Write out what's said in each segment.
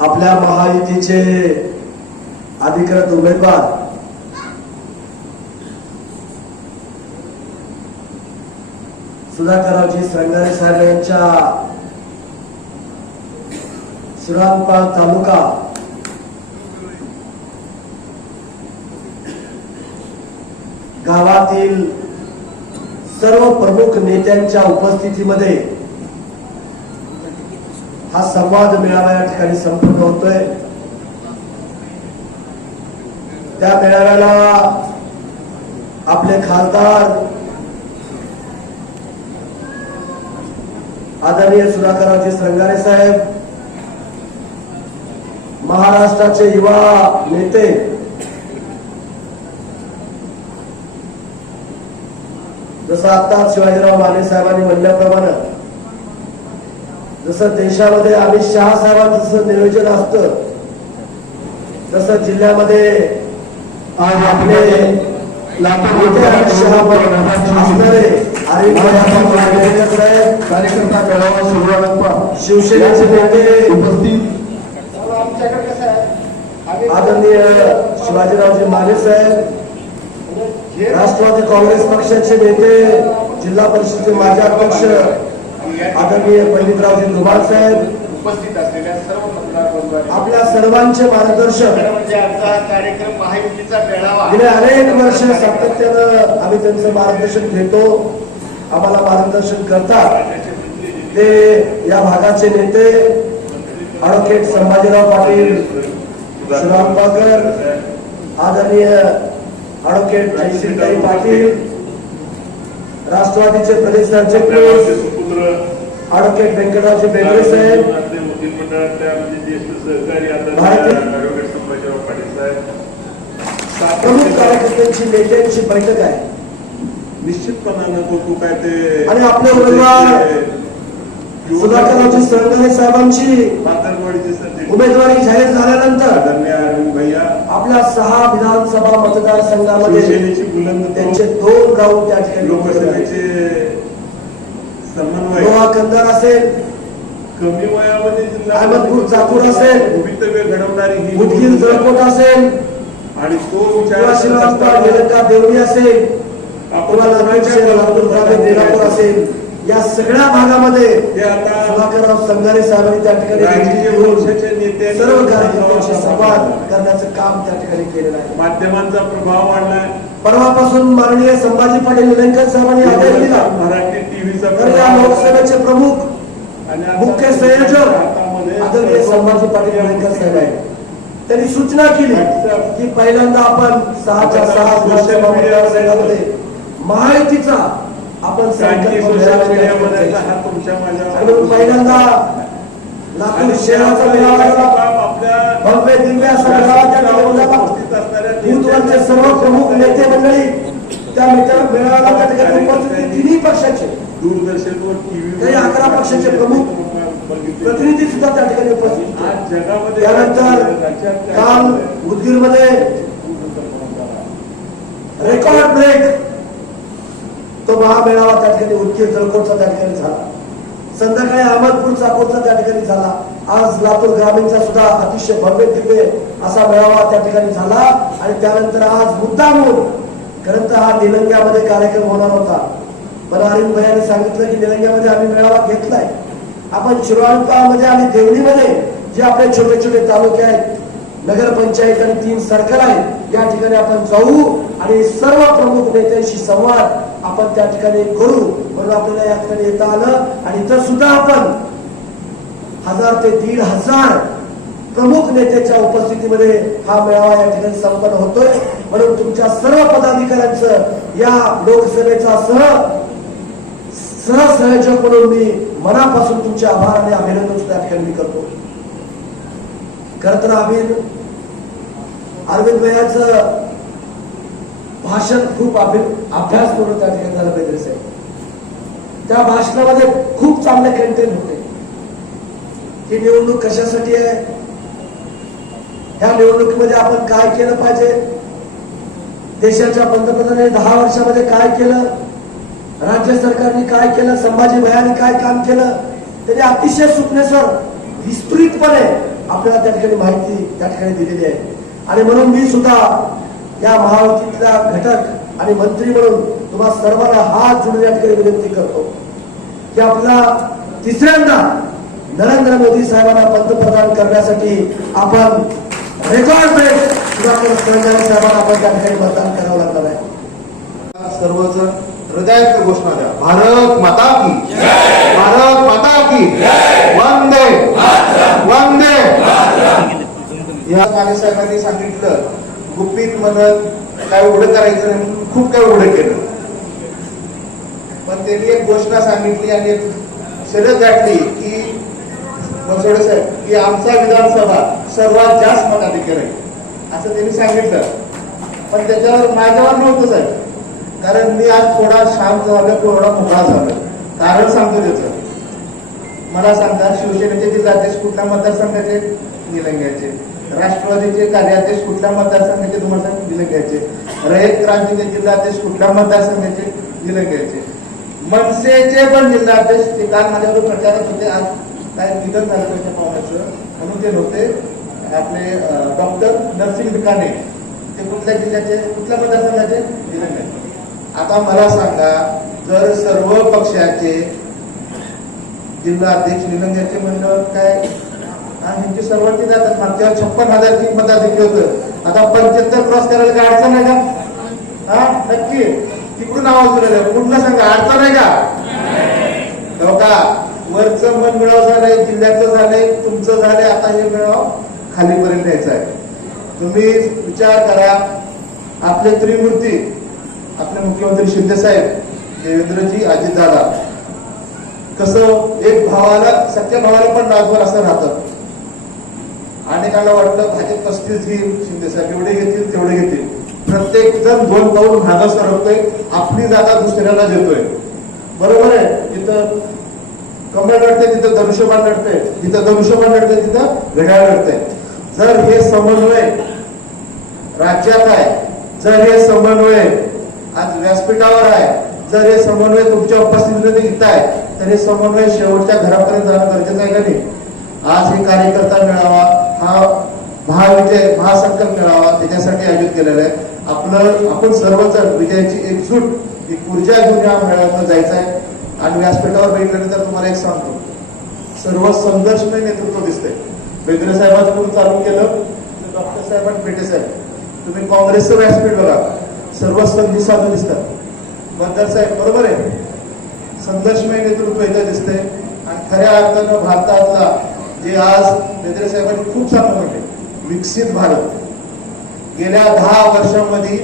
आपल्या महायुतीचे अधिकृत उमेदवार. सुधाकररावजी श्रंगारे साहेब यांच्या श्रीरामपाल तालुका. गावातील सर्व प्रमुख नेत्यांच्या उपस्थितीमध्ये हा संवाद मेळावा या ठिकाणी संपन्न होतोय. त्या मेळाव्याला आपले खासदार आदरणीय सुधाकररावजी श्रंगारे साहेब महाराष्ट्राचे युवा नेते जसं आता शिवाजीराव माने साहेबांनी म्हणल्याप्रमाणे जसं देशामध्ये अमित शहा साहेबांचं जसं नियोजन असतं तसं जिल्ह्यामध्ये आज आपले अमित शहा असणारे कार्यकर्ता मेळावा शिवसेनेचे नेते उपस्थित. आदरणीय शिवाजीरावजी माने साहेब राष्ट्रवादी काँग्रेस पक्षाचे नेते जिल्हा परिषदेचे माजी अध्यक्ष आदरणीय पंडितरावजी धुमाळ साहेब उपस्थित असलेल्या सर्व मतदार आपल्या सर्वांचे मार्गदर्शक म्हणजे आजचा हा कार्यक्रम महायुतीचा मेळावा. गेले अनेक वर्ष सातत्यानं आम्ही त्यांचं मार्गदर्शन घेतो. आम्हाला मार्गदर्शन करतात. ते या भागाचे नेते ॲडव्होकेट संभाजीराव पाटील श्रीराम बागर आदरणीय ॲडव्होकेट जयश्रीताई पाटील राष्ट्रवादीचे प्रदेश सरचिटणीस सुपुत्र ॲडव्होकेट व्यंकटरावजी बेंगरे साहेब. आपले वकील मंडळातले आमचे ज्येष्ठ सहकारी आता भारतीय- ॲडव्होकेट संभाजीराव पाटील साहेब. प्रमुख सातत्याने कार्यकर्त्यांची नेत्यांची बैठक आहे. निश्चितपणानं तो तो काय ते आणि आपले उमेदवार सुधाकररावजी सरकारे साहेबांची पातळवाडीचे सचिव. उमेदवारी जाहीर झाल्यानंतर भैया. आपल्या सहा विधानसभा मतदारसंघामध्ये त्यांचे दोन राऊंड त्या ठिकाणी. लोकसभेचे लोहा कंदार असेल. कमी वयामध्ये जिल्हा अहमदपूर चाकूर असेल. घडवणारी ही उदगीर जळकोट असेल. आणि तो विचार देवळी असेल. असेल. या सगळ्या भागामध्ये आता सुधाकरराव संगारे साहेबांनी त्या ठिकाणी सर्व कार्यकर्त्यांशी संवाद करण्याचं काम त्या ठिकाणी केलेलं आहे. माध्यमांचा प्रभाव वाढलाय. परवापासून माननीय संभाजी पाटील निलंगेकर साहेबांनी आदेश दिला. तर या लोकसभेचे प्रमुख मुख्य संयोजक आदरणीय संभाजी पाटील निलंगेकर साहेब आहेत. त्यांनी सूचना केली की पहिल्यांदा आपण सहाच्या सहा विधानसभा मतदारसंघामध्ये महायुतीचा आपण संकल्प पहिल्यांदा लातूर आणि शहराचा मेळावा भव्य दिव्य असा मेळावा त्या हिंदुत्वाचे सर्व प्रमुख नेते मंडळी त्या मेळाव्याला त्या ठिकाणी उपस्थित होते. तिन्ही पक्षाचे. दूरदर्शनवर टीव्ही काही अकरा पक्षाचे प्रमुख प्रतिनिधी सुद्धा त्या ठिकाणी उपस्थित. आज जगामध्ये त्यानंतर काल उदगीरमध्ये रेकॉर्ड ब्रेक तो महामेळावा त्या ठिकाणी उदगीर जळकोटचा त्या ठिकाणी झाला. संध्याकाळी अहमदपूर चाकूरचा त्या ठिकाणी झाला? आज लातूर ग्रामीणचा सुद्धा अतिशय भव्य दिव्य असा मेळावा त्या ठिकाणी झाला आणि त्यानंतर आज मुद्दामून खरं तर हा निलंग्यामध्ये कार्यक्रम होणार होता. पण अरविंद भैयाने सांगितलं की निलंग्यामध्ये आम्ही मेळावा घेतलाय. आपण शिरोळकामध्ये आणि देवणीमध्ये जे आपले छोटे छोटे तालुके आहेत नगरपंचायत आणि तीन सर्कल आहेत या ठिकाणी आपण जाऊ आणि सर्व प्रमुख नेत्यांशी संवाद आपण त्या ठिकाणी करू म्हणून आपल्याला या ठिकाणी येता आलं. आणि इथं सुद्धा आपण हजार ते दीड हजार प्रमुख नेत्याच्या उपस्थितीमध्ये हा मेळावा या ठिकाणी संपन्न होतोय. म्हणून तुमच्या सर्व पदाधिकाऱ्यांचं या लोकसेवेचा सह सहसंयोजक म्हणून मी मनापासून तुमचे आभार आणि अभिनंदन सुद्धा ठिकाणी करतो. खर तर आम्ही अरविंद भयाच भाषण खूप अभ्यास करून त्या ठिकाणी झालं पाहिजे साहेब. त्या भाषणामध्ये खूप चांगले कंटेंट होते. ही निवडणूक कशासाठी आहे? ह्या निवडणुकीमध्ये आपण काय केलं पाहिजे? देशाच्या पंतप्रधानांनी दहा वर्षामध्ये काय केलं? राज्य सरकारने काय केलं? संभाजी भयाने काय काम केलं? त्याने अतिशय सुटणेसर विस्तृतपणे आपल्याला त्या ठिकाणी माहिती त्या ठिकाणी दिलेली आहे. आणि म्हणून मी सुद्धा या महायुतीतला घटक आणि मंत्री म्हणून तुम्हा सर्वांना हात जोडून या ठिकाणी विनंती करतो की आपला तिसऱ्यांदा नरेंद्र मोदी साहेबांना पंतप्रधान करण्यासाठी आपण रेकॉर्ड ब्रेक साहेबांना आपण त्या ठिकाणी मतदान करावं लागणार आहे. सर्वजण हृदयात घोषणा द्या. भारत माता की भारत माता की वंदे वंदे या माने साहेबांनी सांगितलं गुपित मदत काय उघडं करायचं नाही खूप काय उघडं केलं. पण त्यांनी एक घोषणा सांगितली आणि एक शरद गाठली की बनसोडे साहेब की आमचा विधानसभा सर्वात जास्त मताधिकार आहे. असं त्यांनी सांगितलं. पण त्याच्यावर माझ्यावर नव्हतं साहेब. कारण मी आज थोडा शांत झालो थोडा मोकळा झालो. कारण सांगतो त्याचं. मला सांगा शिवसेनेचे जिल्हाध्यक्ष कुठल्या मतदारसंघाचे निलंग्याचे? राष्ट्रवादीचे कार्याध्यक्ष कुठल्या मतदारसंघाचे तुम्हाला दिले घ्यायचे. रयत क्रांतीचे जिल्हाध्यक्ष कुठल्या मतदारसंघाचे निलंग्याचे मनसेचे पण जिल्हाध्यक्ष ते काल माझ्यावर प्रचारात होते आज काय निधन झालं त्यांच्या पाहुण्याचं म्हणून ते नव्हते. आपले डॉक्टर नरसिंग बिकाने ते कुठल्या जिल्ह्याचे कुठल्या मतदारसंघाचे घ्यायचे. आता मला सांगा जर सर्व पक्षाचे जिल्हा अध्यक्ष निलंग्याचे म्हणल्यावर काय? आणि त्यांची सर्वांची जातात. मागच्या छप्पन हजारची मताधिक्य होतं. आता पंच्याहत्तर क्रॉस करायला काय अडचण आहे का? हा? नक्की. तिकडून आवाज दिलेला पूर्ण सांगा. अडचण आहे का? हो का? वरचं मन मिळाव झालंय जिल्ह्याचं झालंय तुमचं झालंय. आता हे मिळाव खालीपर्यंत यायचं आहे. तुम्ही विचार करा. आपले त्रिमूर्ती आपले मुख्यमंत्री शिंदे साहेब देवेंद्रजी अजितदादा कसं? एक भावाला सख्या भावाला पण राजभर असं राहतं. अनेकाला वाटलं भाजप पस्तीस घेईल शिंदे साहेब एवढे घेतील तेवढे घेतील. प्रत्येक जण दोन पाऊल मागं सरकतोय आपली जागा दुसऱ्याला देतोय. बरोबर आहे? तिथं कमळ लढते तिथं धनुष्यबाण लढते तिथं धनुष्यबाण लढते तिथं घड्याळ लढते जर हे समन्वय राज्यात आहे जर हे समन्वय आज व्यासपीठावर आहे जर हे समन्वय तुमच्या उपस्थितीमध्ये इथं आहे तर हे समन्वय शेवटच्या घरापर्यंत जाणं गरजेचं आहे का नाही? आज हे कार्यकर्ता मेळावा हा महाविजय महासंकल्प मिळावा त्याच्यासाठी आयोजित केलेला आहे. आपलं आपण सर्वजण विजयाची एकजूट एक ऊर्जा घेऊन या मेळाव्यात जायचं आहे. आणि व्यासपीठावर बघितल्यानंतर तुम्हाला एक सांगतो. सर्व संघर्षमय नेतृत्व दिसतंय. बेंद्रे साहेबांकडून चालू केलं डॉक्टर साहेब आणि पेटे साहेब. तुम्ही काँग्रेसचं व्यासपीठ बघा. सर्व संधी साधू दिसतात. बद्दल साहेब बरोबर आहे? संघर्षमय नेतृत्व इथं दिसतंय. आणि खऱ्या अर्थानं भारतातला जे आज बेंद्रे साहेबांनी खूप चांगलं म्हटले विकसित भारत. गेल्या दहा वर्षांमध्ये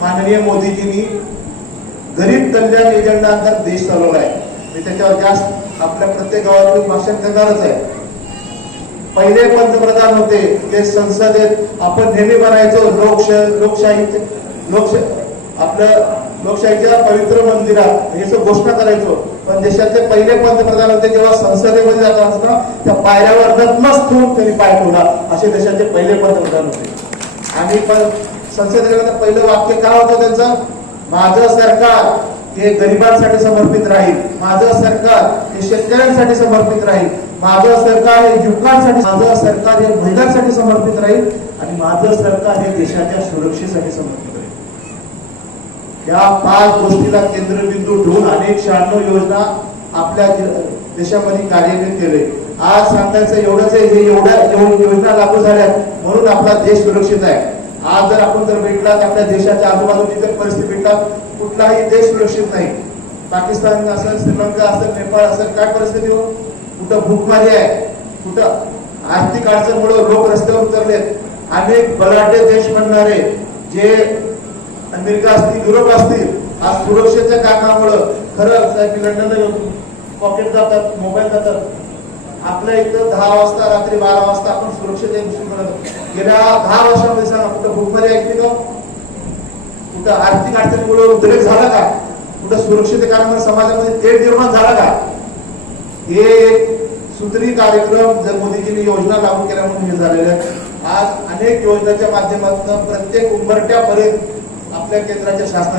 माननीय मोदीजींनी गरीब कल्याण एजंडा अंतर्गत देश चालवला आहे. मी त्याच्यावर जास्त आपल्या प्रत्येक गावातून भाषण करणारच आहे. पहिले पंतप्रधान होते ते संसदेत आपण नेहमी म्हणायचो लोकशाही लोकशाही लोकशाही आपलं लोकशाहीच्या पवित्र मंदिरात हे असं घोषणा करायचो. पण देशातले पहिले पंतप्रधान होते जेव्हा संसदेमध्ये जात असताना त्या पायऱ्यावर नतमस्त होऊन त्यांनी पाय ठेवला असे देशाचे पहिले पंतप्रधान होते. आणि पण संसदेमध्ये पहिलं वाक्य काय होतं त्यांचं? माझं सरकार हे गरिबांसाठी समर्पित राहील. माझं सरकार हे शेतकऱ्यांसाठी समर्पित राहील. माझं सरकार हे युवकांसाठी माझं सरकार हे महिलांसाठी समर्पित राहील. आणि माझं सरकार हे देशाच्या सुरक्षेसाठी समर्पित या पाच गोष्टीला केंद्रबिंदू ठेवून अनेक शहाण्णव योजना आपल्या देशामध्ये कार्यान्वित केले. आज सांगायचं एवढंच आहे हे एवढ्या योजना लागू झाल्या म्हणून आपला देश सुरक्षित आहे. आज जर आपण जर भेटलात आपल्या देशाच्या आजूबाजूची जर परिस्थिती भेटला कुठलाही देश सुरक्षित नाही. पाकिस्तान असेल श्रीलंका असेल नेपाळ असेल काय परिस्थिती हो? कुठं भूकमारी आहे कुठं? आर्थिक अडचणमुळे लोक रस्त्यावर उतरलेत. अनेक बलाढ्य देश म्हणणारे जे अमेरिका असतील युरोप असतील आज सुरक्षेच्या कारणामुळं खरं साहेब मी लंडनला गेलो. पॉकेट जातात मोबाईल जातात. आपल्या इथं दहा वाजता रात्री बारा वाजता आपण सुरक्षेच्या दृष्टीकोनात गेल्या दहा वर्षामध्ये सांगा कुठं भूकमारी ऐकली का? कुठं आर्थिक अडचणीमुळे उद्रेक झाला का? कुठं सुरक्षित कारणामुळे समाजामध्ये तेढ निर्माण झाला का? हे एक सुत्री कार्यक्रम जर मोदीजींनी योजना लागू केल्या म्हणून हे झालेले आहे. आज अनेक योजनांच्या माध्यमातून प्रत्येक उंबरट्यापर्यंत आपल्या केंद्राच्या शासना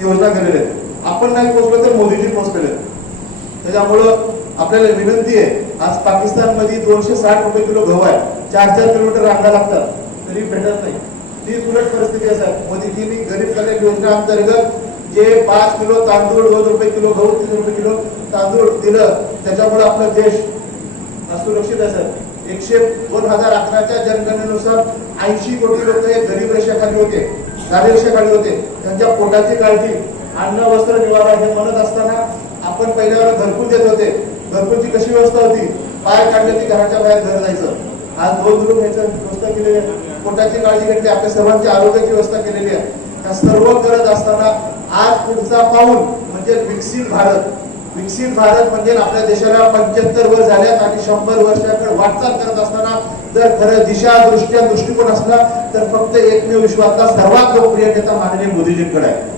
योजना केलेल्या आहेत आपण नाही पोहोचलो तर मोदीजी पोहोचलेले आहेत. त्याच्यामुळं आपल्याला विनंती आहे आज पाकिस्तानमध्ये दोनशे साठ रुपये किलो गहू आहे. चार चार किलोमीटर रांगा लागतात तरी भेटत नाही. ती उलट परिस्थिती आहे मोदीजींनी गरीब कल्याण योजना अंतर्गत जे पाच किलो तांदूळ दोन रुपये किलो गहू तीन रुपये किलो तांदूळ दिलं त्याच्यामुळे आपला देश असुरक्षित आहे एकशे दोन हजार अकराच्या जनगणनेनुसार ऐंशी कोटी लोक हे गरीब रेषेखाली होते. दारिद्र्यरेषेखाली होते. त्यांच्या पोटाची काळजी अन्न वस्त्र निवारा हे म्हणत असताना आपण पहिल्यावर घरकुल देत होते. घरकुलची कशी व्यवस्था होती? पाय काढले की घराच्या बाहेर घर जायचं. आज दोन रूम ह्याचं व्यवस्था केलेली आहे पोटाची काळजी घेतली आपल्या सर्वांची आरोग्याची व्यवस्था केलेली आहे. त्या सर्व करत असताना आज पुढचा पाऊल म्हणजे विकसित भारत. विकसित भारत म्हणजे आपल्या देशाला पंच्याहत्तर वर झाल्यात आणि शंभर वर्षाकडे वाटचाल करत असताना जर खरं दिशा दृष्ट्या दृष्टिकोन असला तर फक्त एकमेव विश्वातला सर्वात लोकप्रिय नेता माननीय मोदीजींकडे आहे.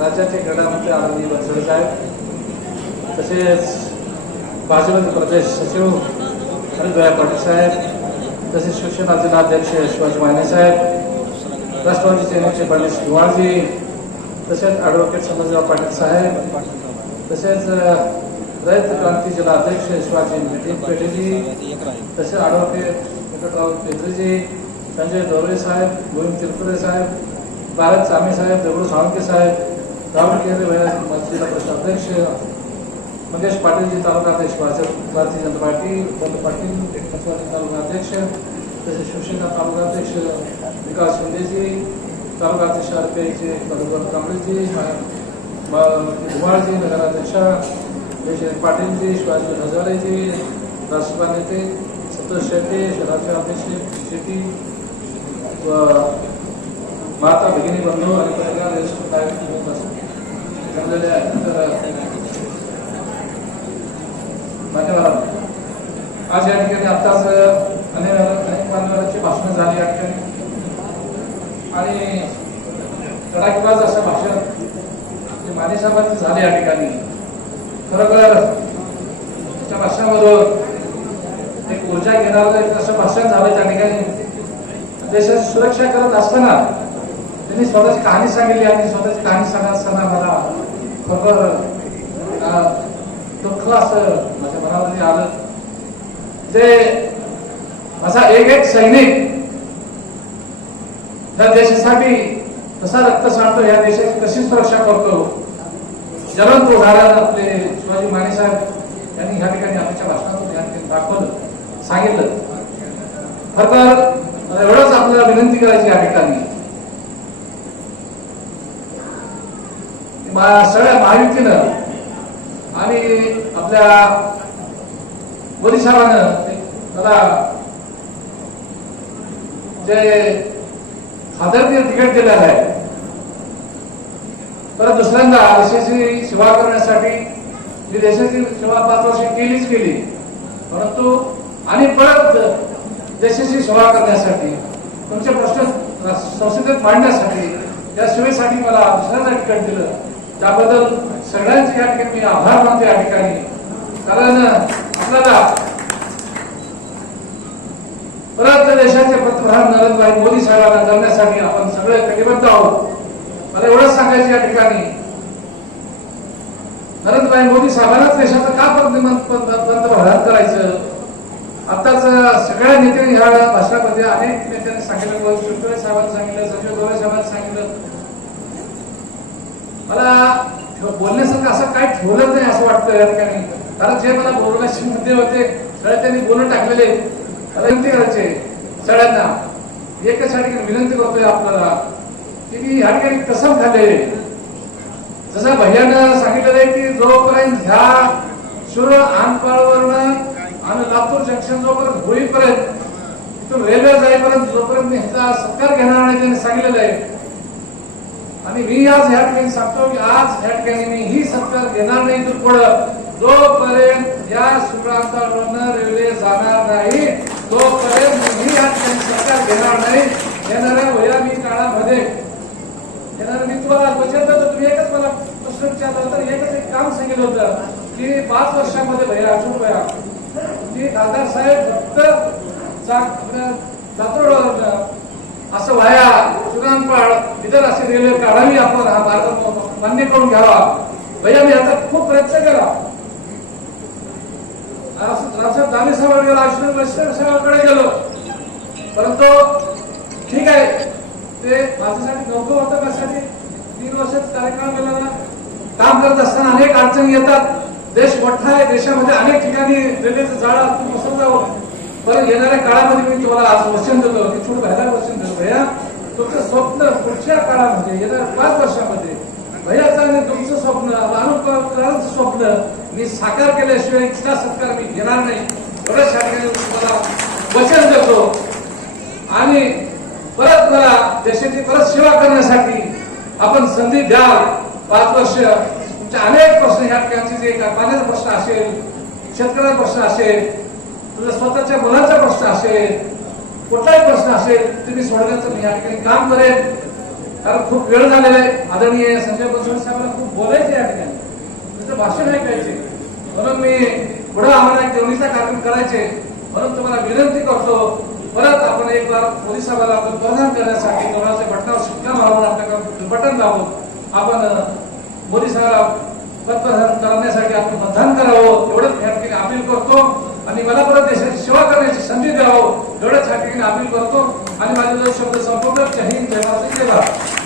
राज्याचे क्रीडामंत्री आदरणीय बनसोडे साहेब तसेच भाजपचे प्रदेश सचिव हरिभाई पाटील साहेब तसेच शिवसेना जिल्हाध्यक्ष शिवाजी माने साहेब राष्ट्रवादीचे नेते गणेश निवाळजी तसेच ॲडव्होकेट समजराव पाटील साहेब तसेच रयत क्रांती जिल्हाध्यक्ष शिवाजी नितीन पेटेजी तसेच ॲडव्होकेट व्यंकटराव पेंद्रेजी संजय दौरे साहेब गोविंद तिरपुरे साहेब भारत सामी साहेब दगडू साळुंके साहेब राहुल केंद्रे जिल्हा परिषद अध्यक्ष मंगेश पाटीलजी तालुका अध्यक्ष भाजप भारतीय जनता पार्टी बंद पाटील कसवाडी तालुका अध्यक्ष तसेच शिवसेना तालुका अध्यक्ष विकास शिंदेजी तालुका अध्यक्ष आरपीआयचे कांबळेजी धुमाळजी नगराध्यक्ष जयश्री पाटीलजी शिवाजी हजारेजी राष्ट्रपा नेते संतोष शेट्टे शहराचे अध्यक्ष शेट्टी व माता भगिनी बंधू आणि पत्रकार आज या ठिकाणी आत्ताच अनेक अनेक मान्यवरांची भाषणं झाली या ठिकाणी. आणि कडाकीबाज असं भाषण माने साहेबांचं झाले या ठिकाणी. खरोखर त्या भाषणामधून एक ऊर्जा घेणार एक असं भाषण झालं त्या ठिकाणी. देशाची सुरक्षा करत असताना त्यांनी स्वतःची कहाणी सांगितली आणि स्वतःची कहाणी सांगत असताना मला खरोखर दुःख असं माझ्या मनामध्ये आलं. जे असा एक एक सैनिक या देशासाठी कसा रक्त सांडतो या देशाची कशी सुरक्षा करतो ज्वलंत उदाहरण आपले शिवाजी माने साहेब यांनी ह्या ठिकाणी आमच्या भाषणातून दाखवलं सांगितलं. खर तर एवढंच आपल्याला विनंती करायची या ठिकाणी. सगळ्या महायुतीनं आणि आपल्या मोदी साहेबांनं मला जे खात्यातील तिकीट दिलेलं आहे परत दुसऱ्यांदा देशाची सेवा करण्यासाठी मी देशाची सेवा पाच वर्ष केलीच केली परंतु आणि परत देशाची सेवा करण्यासाठी तुमचे प्रश्न संसदेत मांडण्यासाठी या सेवेसाठी मला दुसऱ्यांदा ठिकाण दिलं. त्याबद्दल सगळ्यांचे या ठिकाणी मी आभार मानतो या ठिकाणी. कारण आपल्याला परत देशाचे पंतप्रधान नरेंद्र भाई मोदी साहेबांना करण्यासाठी आपण सगळे कटिबद्ध आहोत. मला एवढंच सांगायचं या ठिकाणी. नरेंद्रभाई मोदी साहेबांनाच देशाचं का पंतप्रधान करायचं? आताच सगळ्या नेत्यांनी ह्या भाषणामध्ये अनेक नेत्यांनी सांगितलं शिवसेने साहेबांनी सांगितलं संजय गोरे साहेबांनी सांगितलं. मला बोलण्यासारखं असं काय ठेवलं नाही असं वाटतं या ठिकाणी. कारण जे मला बोलण्याचे मुद्दे होते सगळे त्यांनी बोलून टाकलेले मला विनंती करायचे सगळ्यांना. एकच ठिकाणी विनंती करतोय आपल्याला. की ह्या या ठिकाणी कसम खाल्ले जसं भैयानं सांगितलेलं आहे की जोपर्यंत ह्या शिरूर आनपाळवरनं आणि लातूर जंक्शन जोपर्यंत होईपर्यंत तिथून रेल्वे जाईपर्यंत जोपर्यंत मी ह्याचा सत्कार घेणार नाही त्यांनी सांगितलेलं आहे. आणि मी आज ह्या ठिकाणी सांगतो की आज ह्या ठिकाणी मी ही सत्कार घेणार नाही इथून पुढं जोपर्यंत या सुप्रांतावरनं रेल्वे जाणार नाही तोपर्यंत मी ह्या ठिकाणी सत्कार घेणार नाही. येणाऱ्या वयामी काळामध्ये त्यानंतर मी तुम्हाला वचन देतो तुम्ही एकच मला प्रश्न विचारला होता. एकच एक काम सांगितलं होतं की पाच वर्षामध्ये भैया अजून वया की खासदार साहेब फक्त असं व्हाया सुरांपाळ इतर अशी रेल्वे काढावी आपण हा मार्ग मान्य करून घ्यावा. भैया मी याचा खूप प्रयत्न केला. दानी साहेबांकडे गेलो आयुष्यमान वैष्णव साहेबांकडे गेलो. परंतु ठीक आहे ते माझ्यासाठी नव्हतं होतं कशासाठी तीन वर्षात कार्यक्रम केला काम करत असताना अनेक अडचणी येतात. देश मोठा आहे देशामध्ये अनेक ठिकाणी रेल्वेचं जाळं तुम्ही पसरत जावं पण येणाऱ्या काळामध्ये मी तुम्हाला आज वचन देतो की छोट भयाला वचन देतो. भैया तुमचं स्वप्न पुढच्या काळामध्ये येणाऱ्या पाच वर्षामध्ये भैयाचं आणि तुमचं स्वप्न अनुपकरांचं स्वप्न मी साकार केल्याशिवाय इथला सत्कार मी घेणार नाही. एवढ्या शाळेने तुम्हाला वचन देतो. आणि परत मला देशाची परत सेवा करण्यासाठी आपण संधी द्या पाच वर्ष तुमचे अनेक प्रश्न ह्या ठिकाणचे जे पाण्याचा प्रश्न असेल शेतकऱ्याचा प्रश्न असेल तुझ्या स्वतःच्या मुलांचा प्रश्न असेल कुठलाही प्रश्न असेल तुम्ही सोडण्याचं मी या ठिकाणी काम करेन. कारण खूप वेळ झालेला आहे. आदरणीय संजय बनसोडे साहेबांना खूप बोलायचे या ठिकाणी. तुझं भाषण ऐकायचे. म्हणून मी पुढे आम्हाला एक देवणीचा कार्यक्रम करायचे. म्हणून तुम्हाला विनंती करतो. परत आपण एक बार पोलीस साहेबाला आपण प्रदान करण्यासाठी कोणाचे बटनावर शिक्का मारून आपल्याकडे बटन दाबून आपण अ, मोदी साहेबाला पदप्रदान करण्यासाठी आपण मतदान करावं. एवढंच या ठिकाणी अपील करतो. आणि मला परत देशाची सेवा करण्याची संधी द्यावं. एवढंच या ठिकाणी अपील करतो. आणि माझे शब्द संपवतात. जय हिंद जय महाराष्ट्र जय भारत.